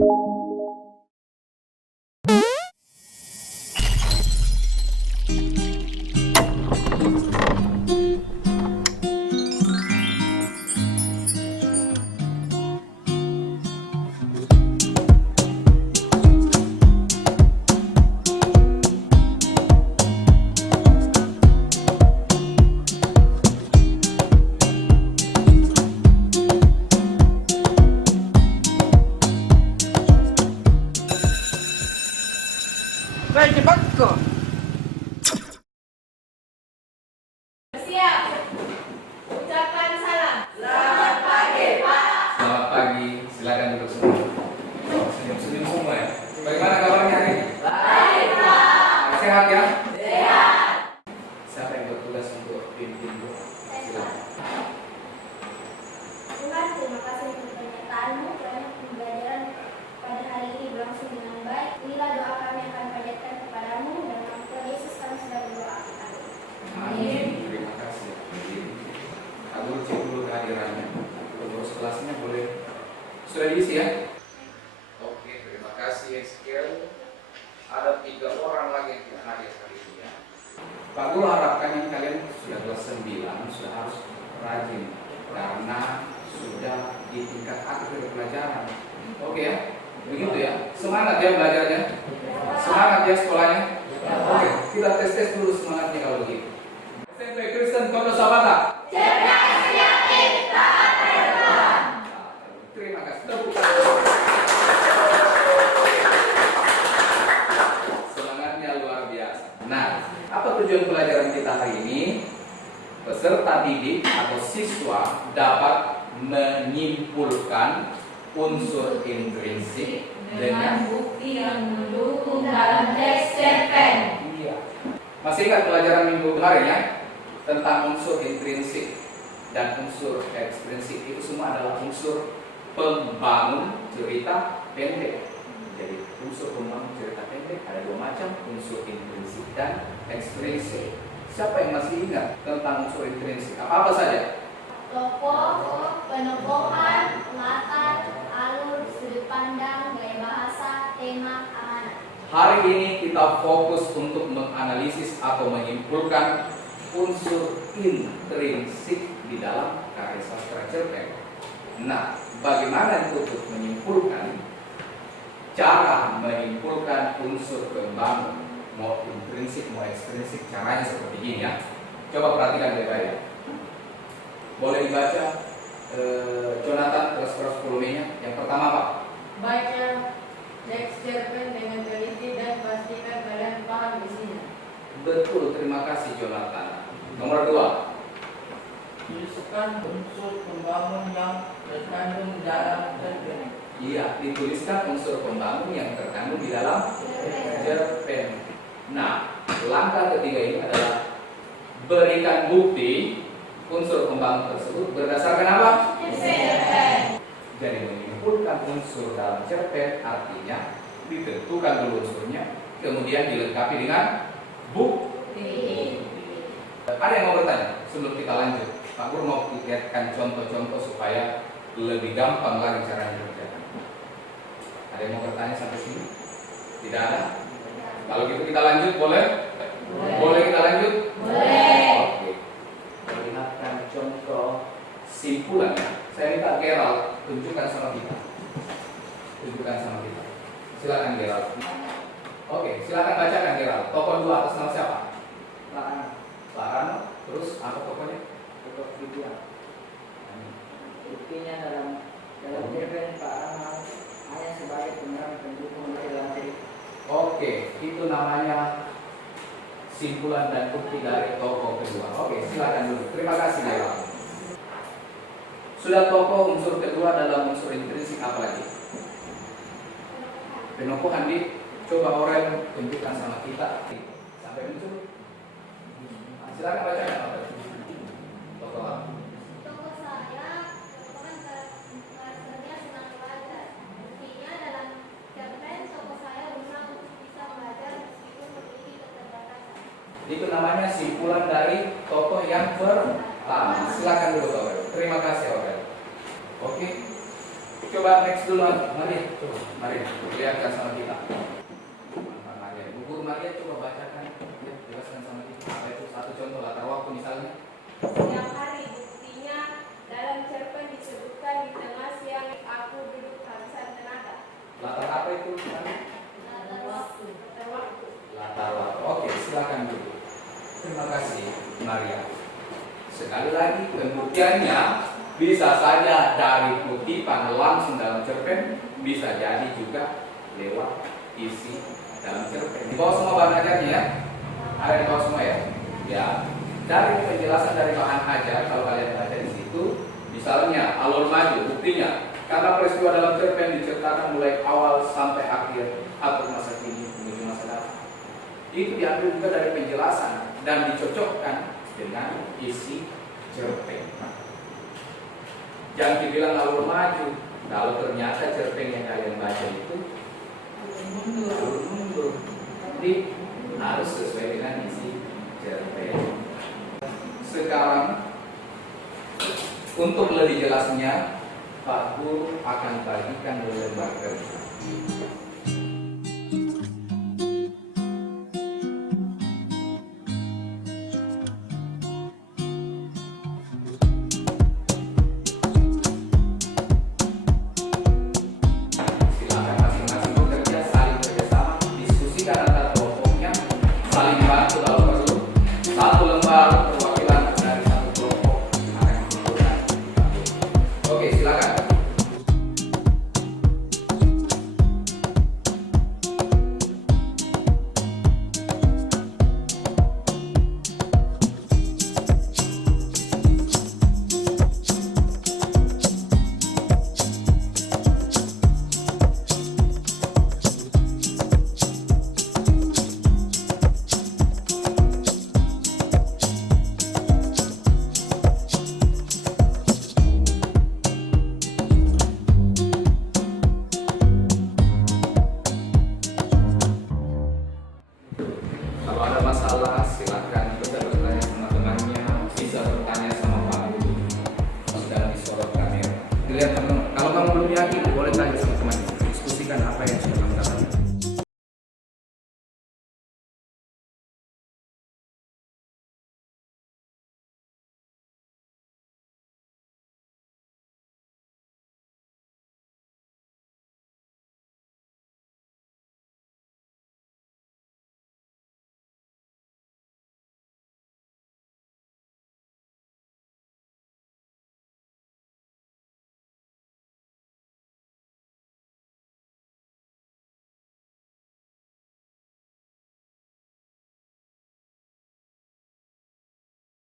Baik, cepat kok. Siap. Ucapkan salam. Selamat pagi, Pak. Selamat pagi, silakan duduk semua. Senyum-senyum semua ya. Bagaimana kabarnya hari ini? Baik, Pak. Sehat ya? Sehat. Siapa yang bertugas untuk pimpin Bu? Silakan. Tuhan, terima kasih untuk penyertaanmu. Banyak pembelajaran pada hari ini berlangsung dengan baik. Inilah doa kami yang kami panjatkan kepadamu dan nama Tuhan Yesus kami sudah berdoa. Amin. Terima kasih. Aku cek dulu kehadirannya. Pengurus kelasnya boleh sudah diisi ya? Oke, terima kasih Ezekiel. Ada 3 orang lagi yang tidak hadir hari ini ya. Pak Guru harapkan yang kalian sudah kelas 9 sudah harus rajin karena sudah di tingkat akhir pelajaran. Oke ya? Begitu ya? Semangat ya belajarnya? Semangat ya sekolahnya? Oke, kita tes dulu semangatnya kalau begitu. SMP Kristen Pondok Sabata. Cerdas, yakin, taat berdoa. Terima kasih. Tepuk tangan. Semangatnya luar biasa. Nah, apa tujuan pelajaran kita hari ini? Peserta didik atau siswa dapat menyimpulkan unsur intrinsik dengan bukti yang mendukung dalam teks cerpen. iya. Masih ingat pelajaran minggu kemarin ya? Tentang unsur intrinsik dan unsur ekstrinsik itu semua adalah unsur pembangun cerita pendek. Jadi unsur pembangun cerita pendek ada 2 macam, unsur intrinsik dan ekstrinsik. Siapa yang masih ingat tentang unsur intrinsik? Apa saja? Tokoh, penokohan, latar, alur, sudut pandang, gaya bahasa, tema, amanat. Hari ini kita fokus untuk menganalisis atau menyimpulkan unsur intrinsik di dalam karya sastra cerpen. Nah, bagaimana untuk menyimpulkan? Cara menyimpulkan unsur pembangun, mau intrinsik mau ekstrinsik, caranya seperti ini ya. Coba perhatikan baik-baik. Boleh dibaca Jonathan kelas 10-nya. Yang pertama Pak. Baca teks cerpen dengan teliti dan pastikan kalian paham isinya. Betul, terima kasih Jonathan. Nomor 2. Tuliskan unsur pembangun yang terkandung dalam cerpen. Iya, dituliskan unsur pembangun yang terkandung di dalam cerpen. Nah, langkah ketiga ini adalah berikan bukti unsur pembangun tersebut berdasarkan apa? Cerpen. Jadi menyimpulkan unsur dalam cerpen artinya ditentukan dulu unsurnya, kemudian dilengkapi dengan bukti. Ada yang mau bertanya sebelum kita lanjut? Pak Guru mau lihatkan contoh-contoh supaya lebih gampang lagi caranya kerjakan. Ada yang mau bertanya sampai sini? Tidak ada? Kalau gitu kita lanjut, boleh? Boleh kita lanjut? Boleh. Oke. Perlihatkan contoh simpulannya. Saya minta Gerald tunjukkan sama kita. Tunjukkan sama kita. Silakan Gerald. Oke, silakan bacakan Gerald. Tokoh 2 atas nama siapa? Larano. Terus apa tokohnya? Untuk video. Buktinya dalam cerpen Pak Rama hanya sebagai pemeran pendukung dari dalam cerita. Oke, itu namanya simpulan dan bukti dari tokoh kedua. Oke, silakan dulu. Terima kasih Gerald. Sudah tokoh unsur kedua dalam unsur intrinsik apa lagi? Penokohan di coba Orel tunjukkan sama kita sampai muncul. Silakan bacakan Orel. Tokoh apa? Tokoh saya merupakan karakternya senang belajar. Buktinya dalam cerpen tokoh saya berusaha untuk bisa belajar meskipun memiliki keterbatasan. Itu namanya simpulan dari tokoh yang pertama. Silakan dulu Orel. Terima kasih Orel. Oke. Coba next dulu, Maria. Coba, Maria, lihatkan sama kita. Maria, Bu Maria coba bacakan, ya, jelaskan sama kita. Apa itu satu contoh latar waktu misalnya? Siang hari, buktinya dalam cerpen disebutkan di tengah siang aku duduk kehabisan tenaga. Latar apa itu? Latar waktu. Latar waktu. Latar waktu. Oke, silakan dulu. Terima kasih, Maria. Sekali lagi, pembuktiannya bisa saja dari kutipan langsung dalam cerpen, bisa jadi juga lewat isi dalam cerpen. Di bawah semua bahan ajarnya ya? Ada di bawah semua ya? Ya. Dari penjelasan dari bahan ajar, kalau kalian baca di situ, misalnya alur maju, buktinya karena peristiwa dalam cerpen diceritakan mulai awal sampai akhir atau masa kini menuju masa datang. Itu diambil juga dari penjelasan dan dicocokkan dengan isi cerpen. Jangan dibilang alur maju, kalau ternyata cerpen yang kalian baca itu alur mundur. Jadi harus sesuai dengan isi cerpen. Sekarang untuk lebih jelasnya, Pak Guru akan bagikan lembar kerja. Silakan masing-masing bekerja, saling bekerjasama, diskusikan antara kelompoknya, saling bantu kalau perlu. Satu lembar perwakilan dari satu kelompok akan dikumpulkan. Oke, silakan. Kalau ada masalah, silakan bisa bertanya sama temannya, bisa bertanya sama Pak Guru. Sudah disorot kamera. Dilihat teman. Kalau kamu belum yakin, boleh tanya sama temannya. Diskusikan apa yang sudah kamu katakan.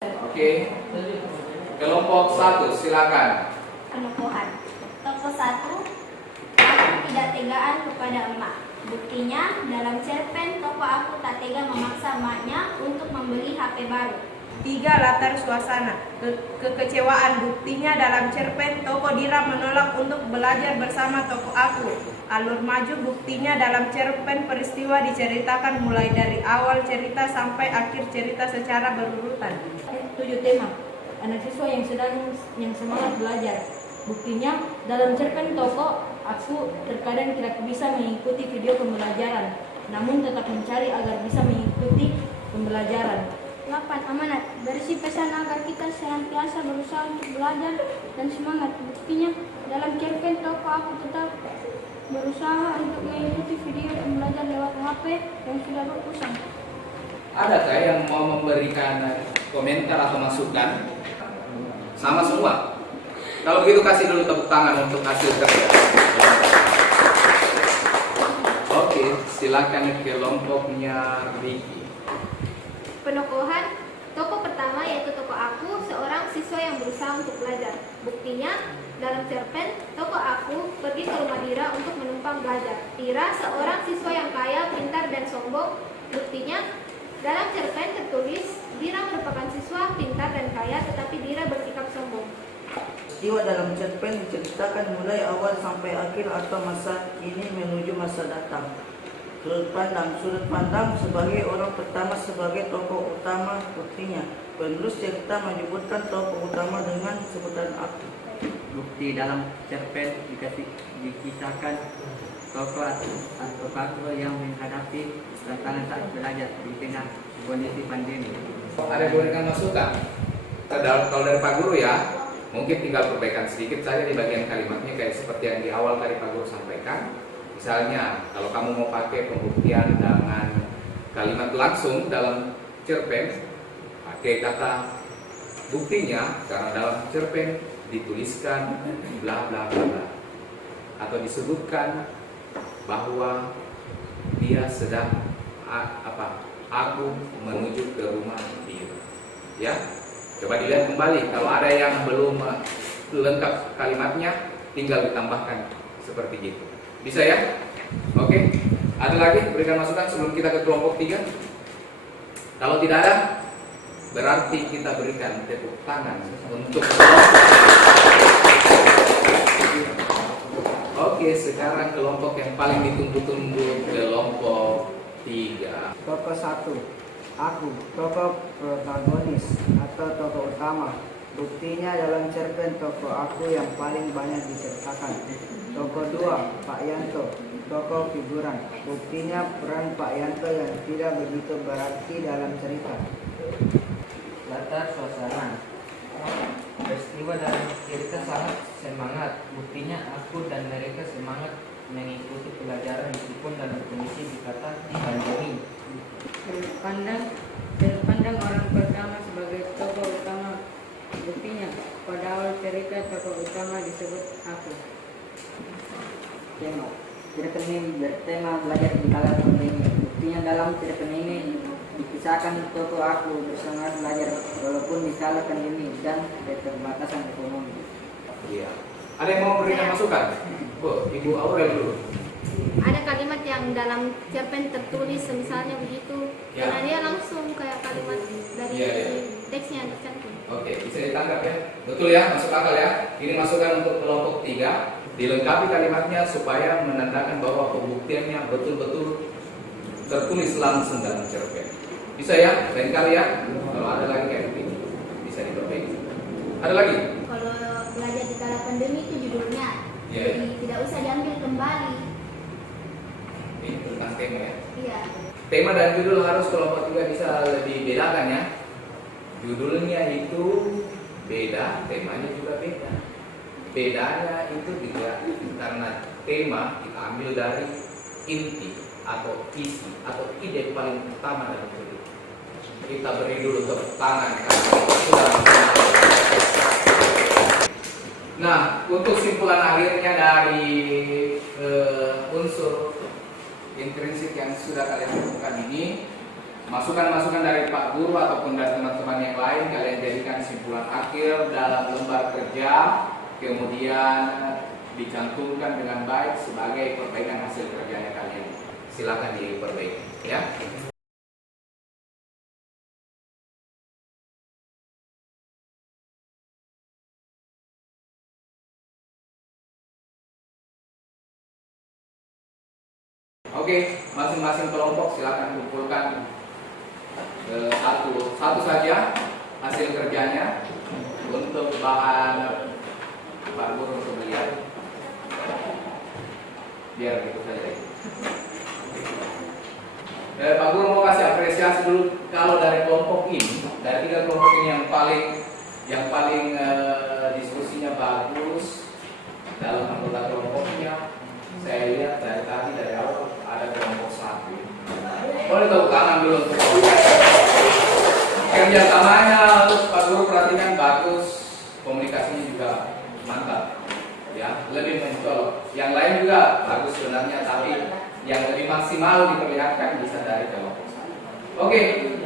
Oke. Kelompok 1, silakan. Penukuhan. Toko 1, aku tidak tegaan kepada emak. Buktinya, dalam cerpen toko aku tak tega memaksa emaknya untuk membeli HP baru. 3. Latar suasana. Kekecewaan, buktinya dalam cerpen toko Dira menolak untuk belajar bersama toko aku. Alur maju, buktinya dalam cerpen peristiwa diceritakan mulai dari awal cerita sampai akhir cerita secara berurutan. 7. Tema anak siswa yang semangat belajar. Buktinya dalam cerpen toko aku terkadang tidak bisa mengikuti video pembelajaran, namun tetap mencari agar bisa mengikuti pembelajaran. 8. Amanat. Berisi pesan agar kita senantiasa berusaha untuk belajar dan semangat. Buktinya dalam cerpen toko aku tetap berusaha untuk mengikuti video pembelajaran lewat HP yang sudah berusaha. Adakah yang mau memberikan komentar atau masukan? Sama semua. Kalau begitu kasih dulu tepuk tangan untuk hasil kerja. Oke, silakan kelompoknya Ricky. Penukuhan. Toko pertama yaitu toko aku, seorang siswa yang berusaha untuk belajar. Buktinya dalam cerpen toko aku pergi ke rumah Dira untuk menumpang belajar. Dira seorang siswa yang kaya, pintar dan sombong. Buktinya dalam cerpen tertulis Dira merupakan siswa pintar dan kaya, tetapi Dira bersikap sombong. Peristiwa dalam cerpen diceritakan mulai awal sampai akhir atau masa kini menuju masa datang. Sudut pandang sebagai orang pertama sebagai tokoh utama. Buktinya penulis cerita menyebutkan tokoh utama dengan sebutan aku. bukti dalam cerpen dikisahkan tokoh atau tokoh yang menghadapi tantangan saat belajar di tengah kondisi pandemi. Ada yang memberikan masukan? Kalau dari Pak Guru ya, mungkin tinggal perbaikan sedikit saja di bagian kalimatnya kayak seperti yang di awal tadi Pak Guru sampaikan. Misalnya, kalau kamu mau pakai pembuktian dengan kalimat langsung dalam cerpen, pakai kata buktinya karena dalam cerpen dituliskan bla bla bla bla, atau disebutkan bahwa dia sedang aku menuju ke rumah dia. Ya, coba dilihat kembali. Kalau ada yang belum lengkap kalimatnya, tinggal ditambahkan seperti itu. Bisa ya? Oke. Ada lagi berikan masukan sebelum kita ke kelompok 3? Kalau tidak ada, berarti kita berikan tepuk tangan untuk. Oke, sekarang kelompok yang paling ditunggu-tunggu, kelompok 3. Tokoh 1. Aku, tokoh protagonis atau tokoh utama. Buktinya dalam cerpen tokoh aku yang paling banyak diceritakan. Tokoh 2, Pak Yanto, tokoh figuran. Buktinya peran Pak Yanto yang tidak begitu berarti dalam cerita. Latar suasana. Peristiwa dalam cerita sangat semangat. Buktinya aku dan mereka semangat mengikuti pelajaran meskipun dalam kondisi dikata pandemi. Sudut pandang orang pertama sebagai tokoh utama. Buktinya pada awal cerita tokoh utama disebut aku. Tema. Cerpen ini bertema belajar di kala pandemi. Buktinya dalam cerpen ini dikisahkan tokoh aku bersemangat belajar walaupun di kala pandemi dan keterbatasan ekonomi. Iya. Ada yang mau memberikan masukan? Bu, Ibu Aurel dulu. Ada kalimat yang dalam cerpen tertulis misalnya begitu, Ya. karena dia langsung kayak kalimat dari Ya, ya. teksnya yang tercantum. Oke, bisa ditangkap ya. Betul ya, masuk akal ya. Ini masukan untuk kelompok 3. Dilengkapi kalimatnya supaya menandakan bahwa pembuktiannya betul-betul tertulis langsung dalam cerpen. Bisa ya, lain kali ya. Kalau ada lagi kayak begini, bisa diperbaiki. Ada lagi? Kalau belajar di kala pandemi itu judulnya, Iya. jadi tidak usah diambil kembali. Ini tentang tema ya. Iya. Tema dan judul harus kelompok 3 bisa lebih bedakan ya. Judulnya itu beda, temanya juga beda. Bedanya itu juga karena tema kita ambil dari inti atau isi atau ide paling utama dalam judul. Kita beri dulu tepuk tangan karena sudah. Nah, untuk simpulan akhirnya dari unsur intrinsik yang sudah kalian temukan ini, masukan-masukan dari Pak Guru ataupun dari teman-teman yang lain kalian jadikan simpulan akhir dalam lembar kerja, kemudian dicantumkan dengan baik sebagai perbaikan hasil kerjanya kalian. Silakan diperbaiki ya. Oke, masing-masing kelompok silakan kumpulkan satu saja hasil kerjanya untuk bahan Pak Guru untuk melihat. Biar gitu saja. Pak Guru mau kasih apresiasi dulu kalau dari kelompok ini, dari 3 kelompok ini yang paling diskusinya bagus dalam anggota kelompoknya. Saya lihat dari awal ada kelompok 1. Boleh tepuk tangan dulu untuk kerja samanya. Pak Guru perhatikan bagus, komunikasinya juga mantap, ya lebih mencolok. Yang lain juga bagus sebenarnya, tapi yang lebih maksimal diperlihatkan bisa dari kelompok 1. Oke,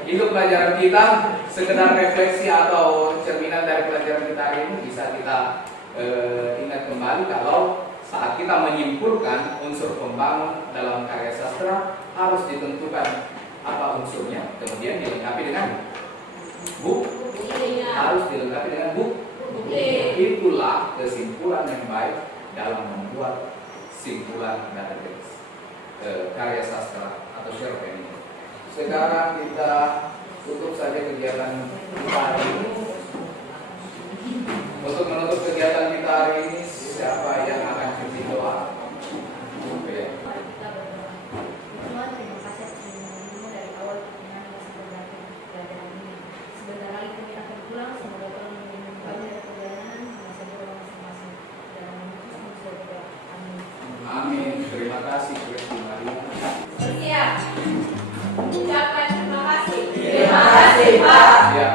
itu pelajaran kita. Sekedar refleksi atau cerminan dari pelajaran kita hari ini bisa kita ingat kembali kalau saat kita menyimpulkan unsur pembangun dalam karya sastra harus ditentukan apa unsurnya, kemudian dilengkapi dengan bukti. Harus dilengkapi dengan bukti. Itulah kesimpulan yang baik dalam membuat simpulan dari karya sastra atau cerpen ini. Sekarang kita tutup saja kegiatan kita hari ini. Untuk menutup kegiatan kita hari ini siapa yang akan pimpin doa? Ya. Mari kita berdoa. Tuhan, terima kasih atas lindunganmu dari awal pertengahan hingga sampai berakhir pelajaran ini. Sebentar lagi kami akan pulang, semoga Tuhan melindungi kami dari perjalanan hingga sampai rumah masing-masing. Dalam nama Yesus kami sudah berdoa. Amin. Amin. Terima kasih Kristi Maria. Bersiap. Ucapkan terima kasih. Terima kasih, Pak. Ya,